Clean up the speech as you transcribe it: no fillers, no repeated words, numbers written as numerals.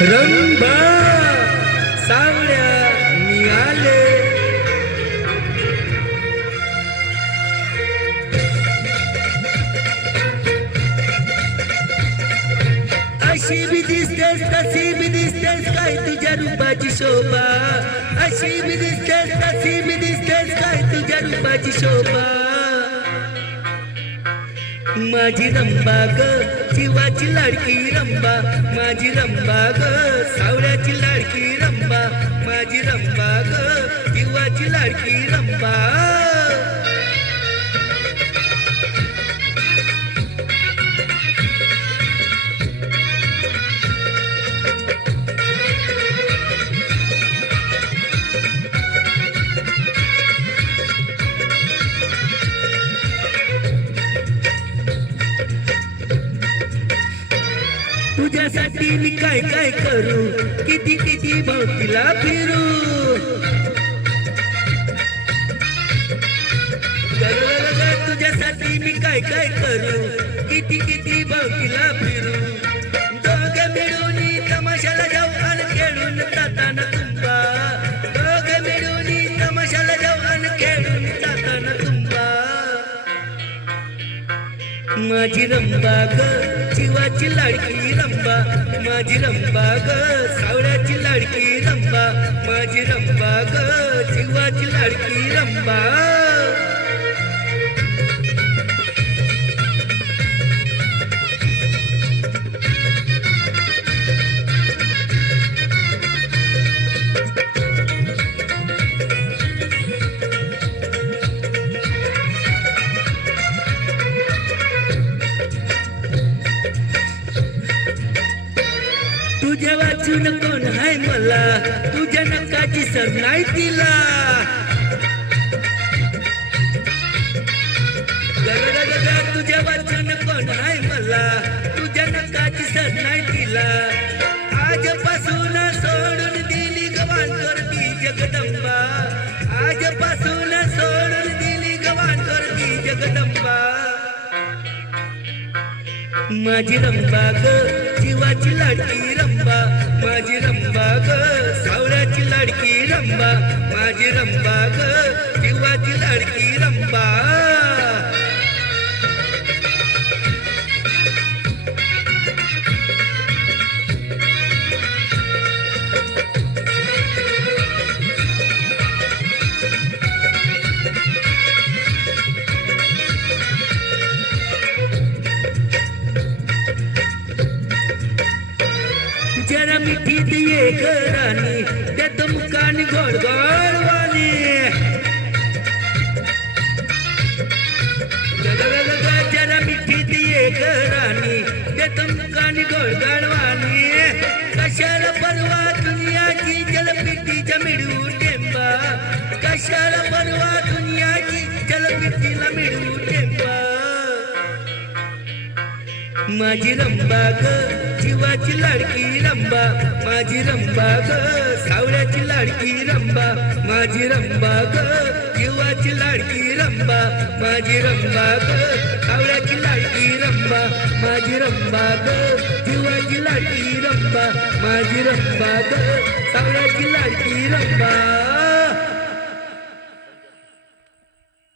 रंभा सावळ्या निघाले अशी बी दिसतेस तशी बी दिसतेस काय तुझ्या रूपाची शोभा अशी बी दिसतेस तशी बी दिसतेस काय तुझ्या रूपाची शोभा माझी रंभा ग जीवाची लाडकी रंभा माझी रंभा ग सावळ्याची लाडकी रंभा माझी रंभा ग जीवाची लाडकी रंभा तुझ्यासाठी मी काय काय करू किती किती भोवतीला फिरू तुझ्यासाठी मी काय काय करू किती किती भोवतीला फिरू दोघे मिळून तमाशाला जाऊ आणि खेळून ताताना तुंबा दोघे मिळून तमाशाला जाऊ आणि खेळून ताताना तुंबा माझी रंभा ग जीवाची लाडकी रंभा माझी रंभा ग सावळ्याची लाडकी रंभा माझी रंभा ग जीवाची लाडकी रंभा तुझ्या वाचून कोण हाय मला तुझ्या नकाची सर नाही तिला तुझ्या वाचून कोण हाय मला तुझ्या नकाची सर नाही तिला आजपासून सोडून दिली गवान करती जगदंबा आजपासून सोडून दिली गवान करती जगदंबा माझी रंभा ग जीवाची लाडकी रंभा माझी रंभा ग सावळ्याची लाडकी रंभा माझी रंभा ग जीवाची लाडकी रंभा जरा मिठी दिये घरानी त्या तुमकानी गोड गोडवानी जरा मिठी दिये घरानी त्या तुमकानी गोड गोडवानी कशाला परवा दुनियाची जलपिटीच्या मिळवू टेंबा कशाला परवा दुनियाची जलपिटीला मिळवू टेंबा माझी रंभा ग जीवाची लाडकी रंभा माझी रंभा ग सावळ्याची लाडकी रंभा माझी रंभा ग जीवाची लाडकी रंभा माझी रंभा ग सावळ्याची लाडकी रंभा माझी रंभा ग जीवाची लाडकी रंभा माझी रंभा ग सावळ्याची लाडकी रंभा